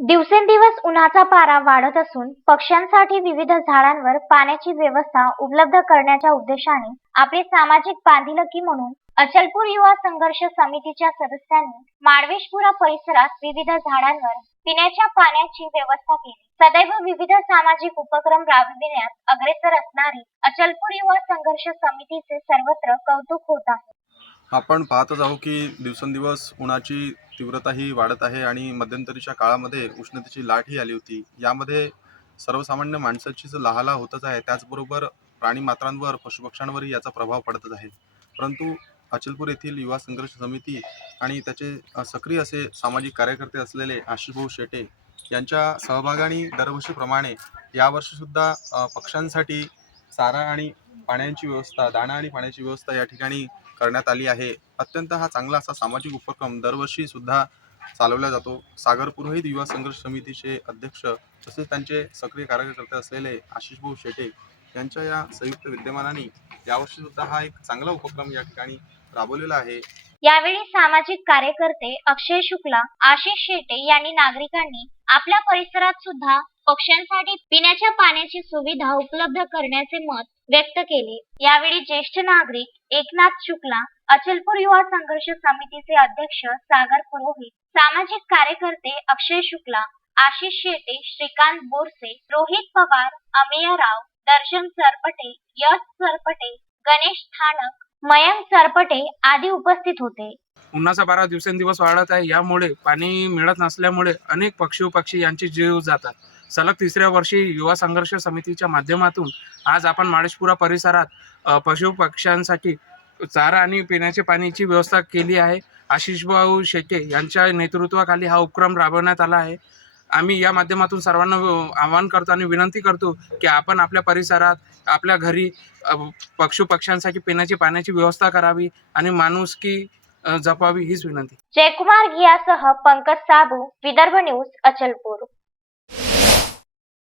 दिवसेंदिवस उन्हाचा पारा वाढत असून पक्ष्यांसाठी विविध झाडांवर पाण्याची व्यवस्था उपलब्ध करण्याच्या उद्देशाने आपली सामाजिक बांधिलकी म्हणून अचलपूर युवा संघर्ष समितीच्या सदस्यांनी माळवेशपुरा परिसरात विविध झाडांवर पिण्याच्या पाण्याची व्यवस्था केली. सदैव विविध सामाजिक उपक्रम राबविण्यात अग्रेसर असणारी अचलपूर युवा संघर्ष समितीचे सर्वत्र कौतुक होत आहे. आपण पाहतच आहोत की दिवसेंदिवस उन्हाची तीव्रता ही वाढत आहे आणि मध्यंतरीच्या काळामध्ये उष्णतेची लाटही आली होती. यामध्ये सर्वसामान्य माणसाची जर लहाला होतच आहे त्याचबरोबर प्राणी मात्रांवर पशुपक्ष्यांवरही याचा प्रभाव पडतच आहे. परंतु अचलपूर येथील युवा संघर्ष समिती आणि त्याचे सक्रिय असे सामाजिक कार्यकर्ते असलेले आशिषभाऊ शेटे यांच्या सहभागाने दरवर्षीप्रमाणे यावर्षीसुद्धा अ, पक्ष्यांसाठी चारा आणि पाण्याची व्यवस्था दाणा आणि पाण्याची व्यवस्था या ठिकाणी करण्यात आली आहे. अत्यंत हा चांगला असा सामाजिक उपक्रम दरवर्षी सुद्धा चालवला जातो. सागर पुरोहित युवा संघर्ष समितीचे अध्यक्ष तसेच त्यांचे सक्रिय कार्यकर्ते असलेले आशिष भाऊ शेटे यांच्या या संयुक्त विद्यमानाने यावर्षी सुद्धा हा एक चांगला उपक्रम या ठिकाणी राबवलेला आहे. यावेळी सामाजिक कार्यकर्ते अक्षय शुक्ला आशिष शेटे यांनी नागरिकांनी आपल्या परिसरात सुद्धा पक्ष्यांसाठी पिण्याच्या पाण्याची सुविधा उपलब्ध करण्याचे मत व्यक्त केले. यावेळी ज्येष्ठ नागरिक एकनाथ शुक्ला अचलपूर युवा संघर्ष समितीचे अध्यक्ष सागर पुरोहित सामाजिक कार्यकर्ते अक्षय शुक्ला आशिष शेटे श्रीकांत बोरसे रोहित पवार अमेय राव दर्शन सरपटे यश सरपटे गणेश थानक मयंक सरपटे आदी उपस्थित होते. उन्हाचा बारा दिवसेंदिवस वाढत आहे. यामुळे पाणी मिळत नसल्यामुळे अनेक पक्षी पक्षी यांचे जीव जातात. सलग तिसऱ्या वर्षी युवा संघर्ष समितीच्या माध्यमातून आज आपण माळेशपुरा परिसरात पशु पक्ष्यांसाठी चारा आणि पिण्याच्या पाण्याची व्यवस्था केली आहे. आशिषभाऊ शेटे यांच्या नेतृत्वाखाली हा उपक्रम राबवण्यात आला आहे. आम्ही या माध्यमातून सर्वांना आवाहन करतो आणि विनंती करतो की आपण आपल्या परिसरात आपल्या घरी अ, पशु पक्ष्यांसाठी पिण्याची पाण्याची व्यवस्था करावी आणि माणूस की जपावी हीच विनंती. जयकुमार घियासह पंकज साबू विदर्भ न्यूज अचलपूर.